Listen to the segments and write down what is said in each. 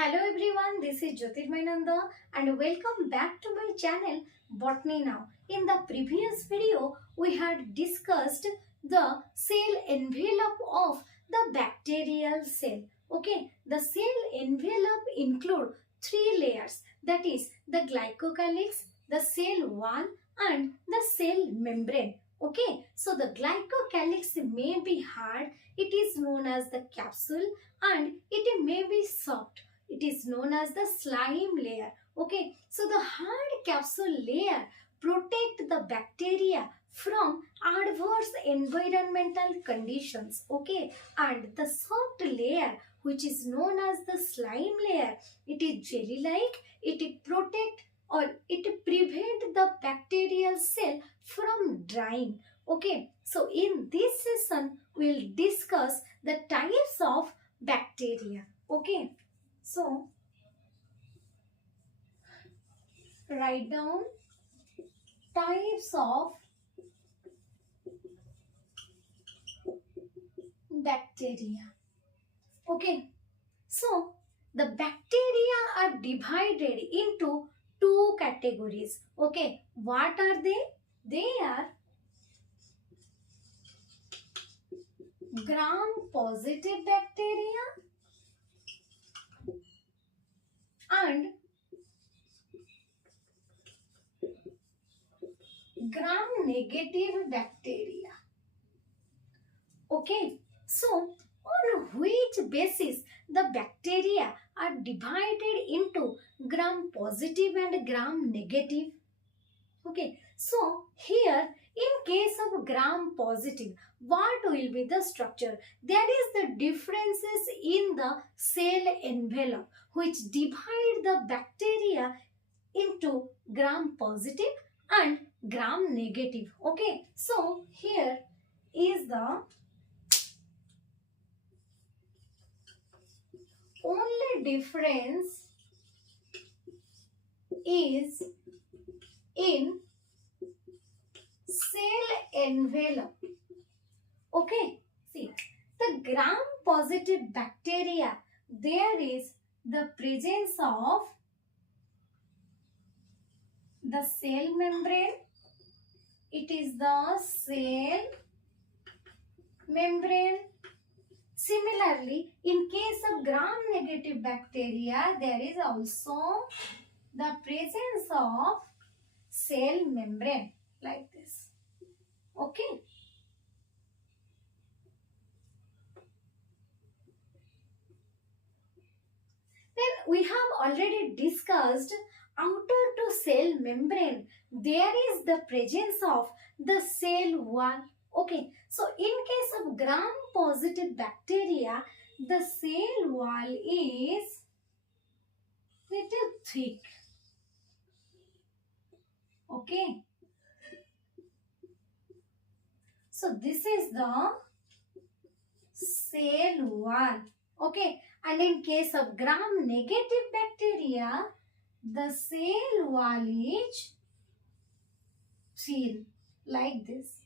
Hello everyone, this is Jyotirmayananda and welcome back to my channel Botany Now. In the previous video, we had discussed the cell envelope of the bacterial cell. Okay, the cell envelope include three layers, that is the glycocalyx, the cell wall and the cell membrane. Okay, so the glycocalyx may be hard, it is known as the capsule, and it may be soft. It is known as the slime layer. Okay, so the hard capsule layer protect the bacteria from adverse environmental conditions. Okay, and the soft layer, which is known as the slime layer, it is jelly like. It protect or it prevent the bacterial cell from drying. Okay, so in this session we'll discuss the types of bacteria. Okay, so write down types of bacteria. Okay, so the bacteria are divided into two categories. Okay, what are they? They are gram-positive bacteria and gram-negative bacteria. Okay, so on which basis the bacteria are divided into gram-positive and gram-negative? Okay, so here in case of gram-positive, what will be the structure? There is the differences in the cell envelope which divide the bacteria into gram-positive and gram-negative. Okay, so here is the only difference is in cell envelope. Okay, see, the gram-positive bacteria, there is the presence of the cell membrane. It is the cell membrane. Similarly, in case of gram-negative bacteria, there is also the presence of cell membrane like this. Okay. Then we have already discussed outer to cell membrane. There is the presence of the cell wall. Okay, so in case of gram-positive bacteria, the cell wall is little thick. Okay, so this is the cell wall. Okay, and in case of gram-negative bacteria, the cell wall is thin like this.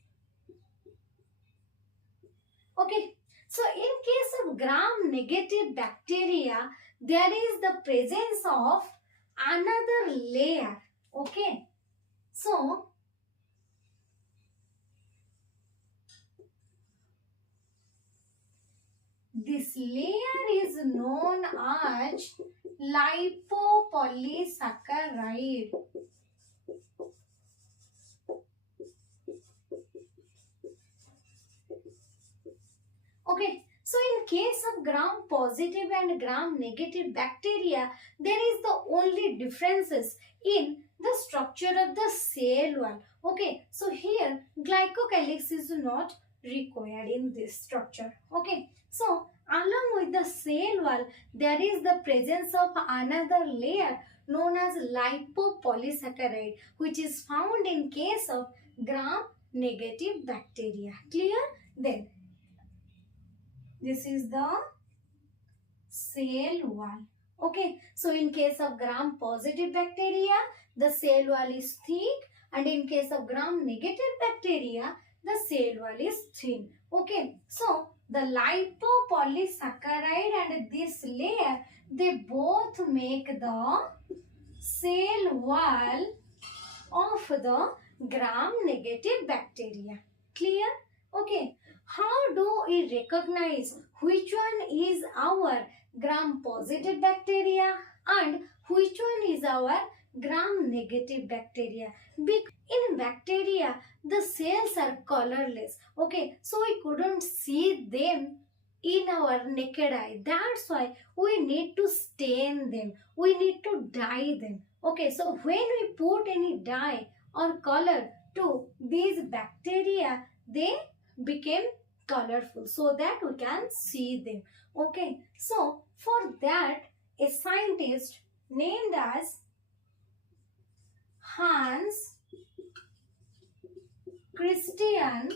Okay, so in case of gram-negative bacteria, there is the presence of another layer. Okay, so this layer is known as lipopolysaccharide. Okay, so in case of gram-positive and gram-negative bacteria, there is the only differences in the structure of the cell wall. Okay, so here glycocalyx is not required in this structure. Okay, so along with the cell wall, there is the presence of another layer known as lipopolysaccharide, which is found in case of gram-negative bacteria. Clear? Then this is the cell wall. Okay, so in case of gram-positive bacteria, the cell wall is thick, and in case of gram-negative bacteria, the cell wall is thin. Okay, so the lipopolysaccharide and this layer, they both make the cell wall of the gram-negative bacteria. Clear? Okay. How do we recognize which one is our gram-positive bacteria and which one is our gram-negative bacteria? In bacteria, the cells are colorless. Okay, so we couldn't see them in our naked eye. That's why we need to stain them. We need to dye them. Okay, so when we put any dye or color to these bacteria, they became colorful so that we can see them. Okay, so for that, a scientist named as Hans Christian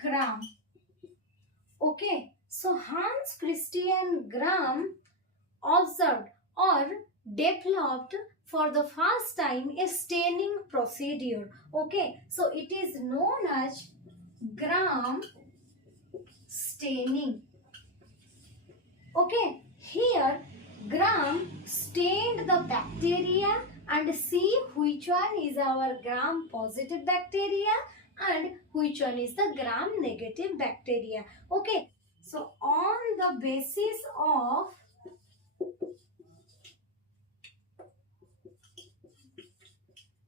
Gram. Okay, so Hans Christian Gram observed or developed for the first time a staining procedure. Okay, so it is known as Gram staining. Okay, here Gram stained the bacteria and see which one is our gram positive bacteria and which one is the gram negative bacteria. Okay, so on the basis of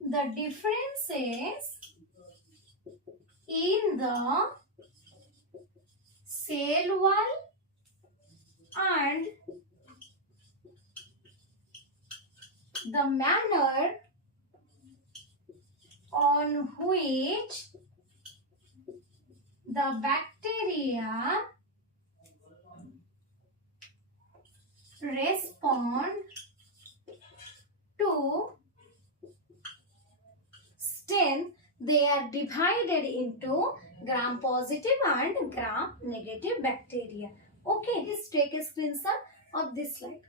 the differences in the cell wall and the manner on which the bacteria respond to stain, they are divided into gram positive and gram negative bacteria. Okay, just take a screenshot of this slide.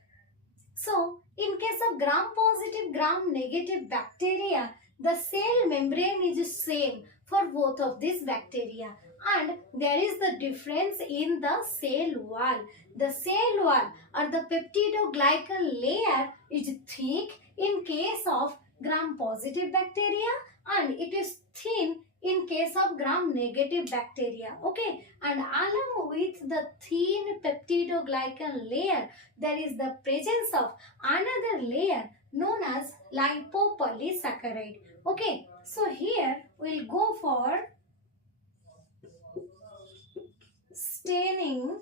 So, in case of gram positive, gram negative bacteria, the cell membrane is same for both of these bacteria, and there is the difference in the cell wall. The cell wall or the peptidoglycan layer is thick in case of gram positive bacteria and it is thin in case of gram negative bacteria. Okay, and along with the thin peptidoglycan layer, there is the presence of another layer known as lipopolysaccharide. Okay, so here we'll go for staining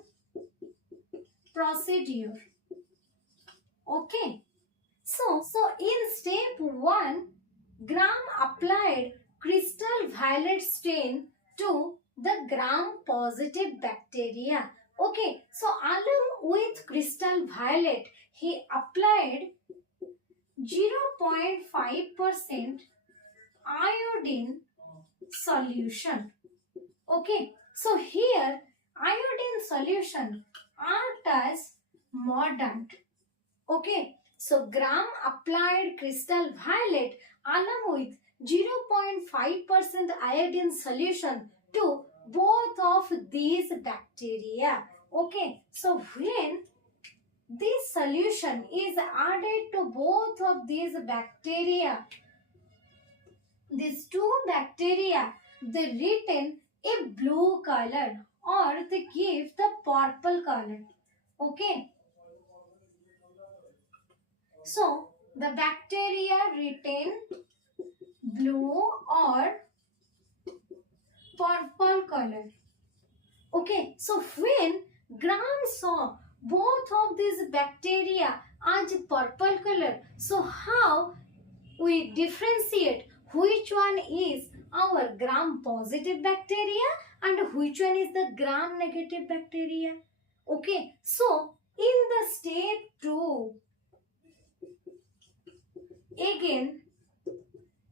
procedure. Okay, so in step 1, Gram applied crystal violet stain to the gram positive bacteria. Okay, so along with crystal violet, he applied 0.5% iodine solution. Okay, so here iodine solution act as mordant. Okay, so Gram applied crystal violet along with 0.5% iodine solution to both of these bacteria. Okay, so when this solution is added to both of these bacteria, these two bacteria, they retain a blue color or they give the purple color. Okay, so the bacteria retain blue or purple color. Okay, so when Gram saw both of these bacteria as purple color, so how we differentiate which one is our gram positive bacteria and which one is the gram negative bacteria? Okay, so in the step 2, again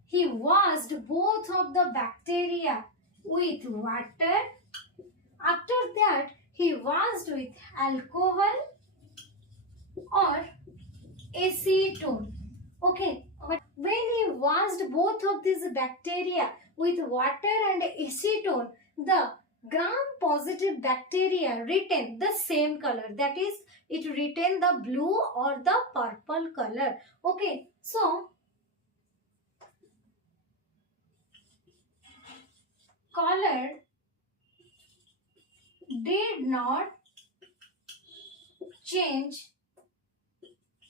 he washed both of the bacteria with water. After that, he washed with alcohol or acetone. Okay, but when he washed both of these bacteria with water and acetone, the gram-positive bacteria retain the same color. That is, it retain the blue or the purple color. Okay, so color did not change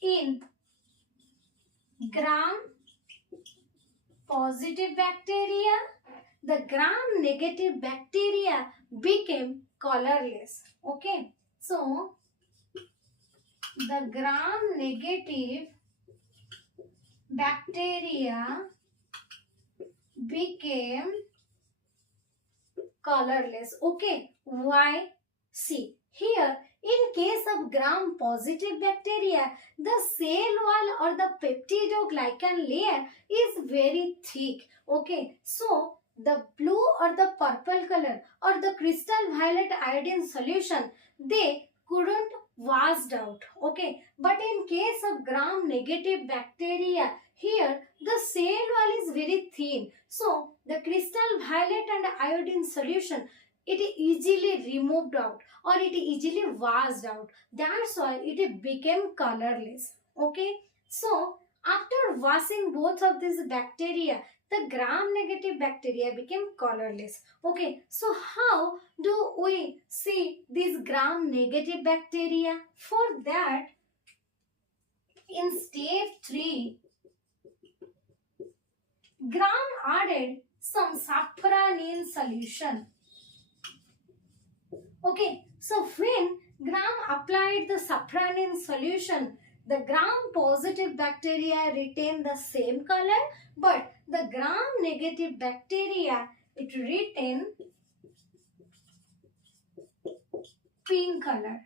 in gram-positive bacteria. The gram-negative bacteria became colorless. Okay, so the gram-negative bacteria became colorless. Okay, why? See, here in case of gram-positive bacteria, the cell wall or the peptidoglycan layer is very thick. Okay, so the blue or the purple color or the crystal violet iodine solution, they couldn't washed out. Okay, but in case of gram-negative bacteria, here the cell wall is very thin. So the crystal violet and iodine solution, it easily removed out or it easily washed out. That's why it became colorless. Okay, so after washing both of these bacteria, the gram-negative bacteria became colorless. Okay, so how do we see these gram-negative bacteria? For that, in step 3, Gram added some Saffranin solution. Okay, so when Gram applied the Saffranin solution, the gram-positive bacteria retain the same color, but the gram-negative bacteria, it retain pink color.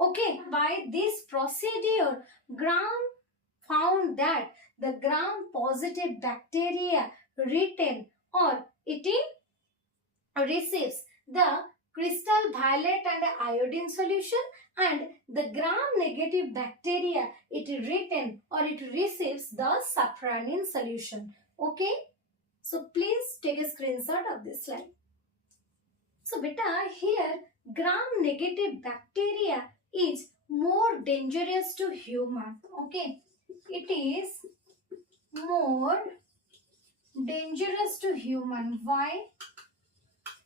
Okay, by this procedure, Gram found that the gram-positive bacteria retain or it receives the crystal violet and iodine solution, and the gram-negative bacteria, it retain or it receives the Saffranin solution. Okay, so please take a screenshot of this slide. So beta, here gram-negative bacteria is more dangerous to human. Okay, it is more dangerous to human. Why?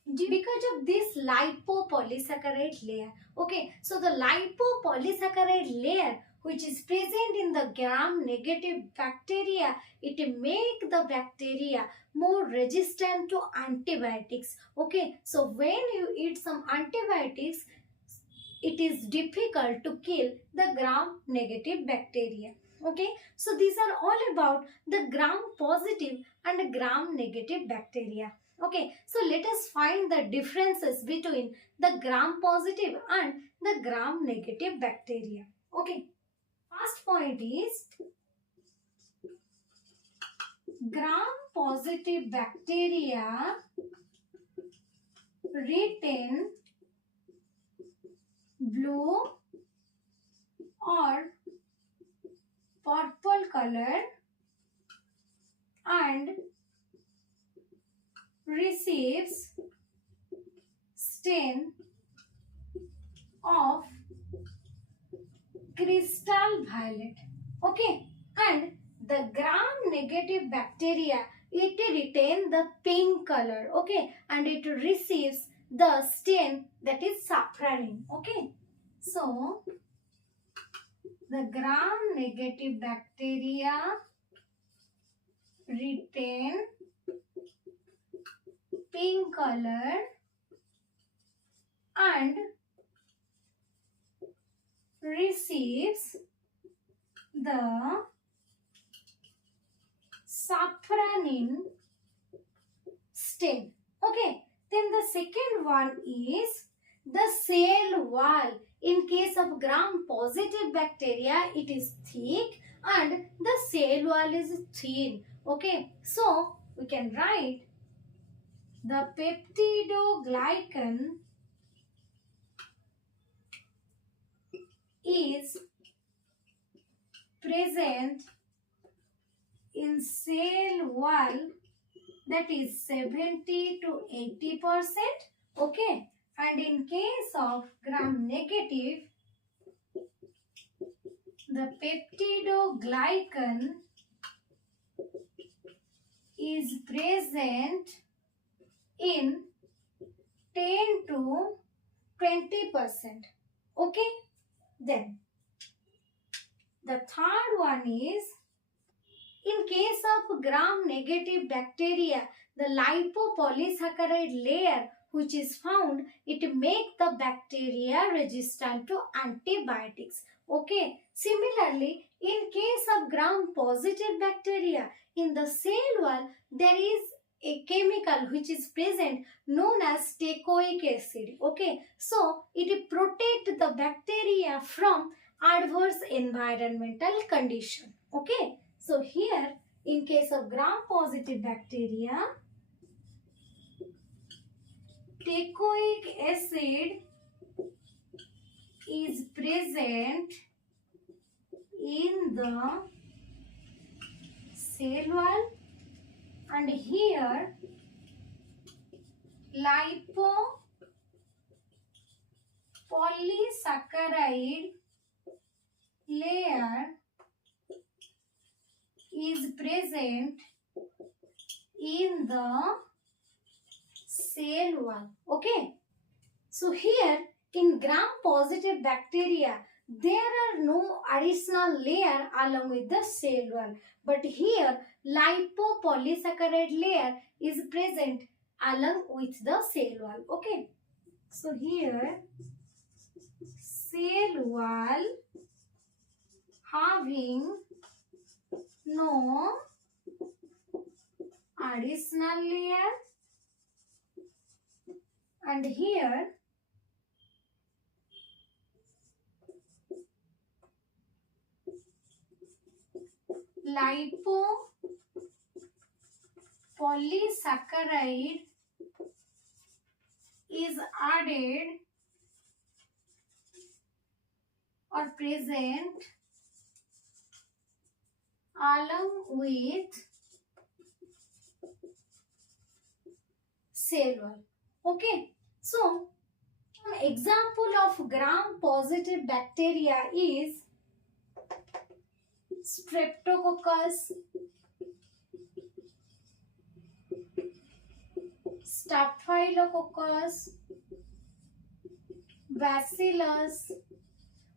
Because of this lipopolysaccharide layer. Okay, so the lipopolysaccharide layer which is present in the gram-negative bacteria, it make the bacteria more resistant to antibiotics. Okay, so when you eat some antibiotics, it is difficult to kill the gram-negative bacteria. Okay, so these are all about the gram-positive and gram-negative bacteria. Okay, so let us find the differences between the gram-positive and the gram-negative bacteria. Okay, first point is gram-positive bacteria retain blue or purple color and receives stain of crystal violet. Okay, and the gram-negative bacteria, it retain the pink color. Okay, and it receives the stain that is saffranin. Okay, so the gram-negative bacteria retain pink color and receives the saffranin stain. Okay, then the second one is the cell wall. In case of gram-positive bacteria, it is thick and the cell wall is thin. Okay, so we can write the peptidoglycan is present in cell wall that is 70 to 80%. Okay. And in case of gram negative, the peptidoglycan is present in 10 to 20%. Okay. Then the third one is, in case of gram-negative bacteria, the lipopolysaccharide layer which is found, it makes the bacteria resistant to antibiotics. Okay. Similarly, in case of gram-positive bacteria, in the cell wall, there is a chemical which is present known as teichoic acid. Okay. So, it protects the bacteria from adverse environmental condition. Okay. So here, in case of gram-positive bacteria, teichoic acid is present in the cell wall, and here lipopolysaccharide layer is present in the cell wall. Okay. So here in gram-positive bacteria, there are no additional layer along with the cell wall. But here lipopolysaccharide layer is present along with the cell wall. Okay. So here cell wall having no additional layer, and here lipopolysaccharide is added or present along with cell wall. Okay. So, an example of gram-positive bacteria is Streptococcus, Staphylococcus, Bacillus.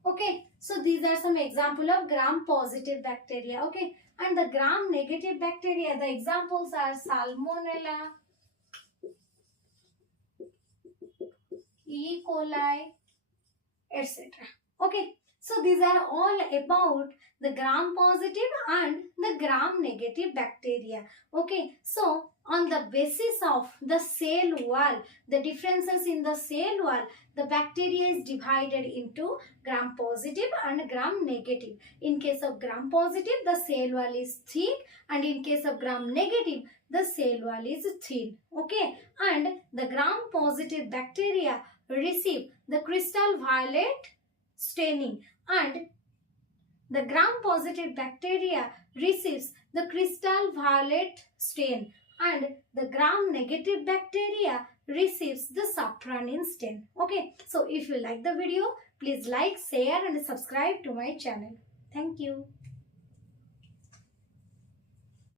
Okay, so these are some example of gram-positive bacteria. Okay, and the gram-negative bacteria, the examples are Salmonella, E. coli, etc. Okay, so these are all about the gram-positive and the gram-negative bacteria. Okay, so on the basis of the cell wall, the differences in the cell wall, the bacteria is divided into gram-positive and gram-negative. In case of gram-positive, the cell wall is thick, and in case of gram-negative, the cell wall is thin. Okay, and the gram-positive bacteria receive the crystal violet staining, and the gram-positive bacteria receives the crystal violet stain, and the gram-negative bacteria receives the Saffranin stain. Okay, so if you like the video, please like, share and subscribe to my channel. Thank you.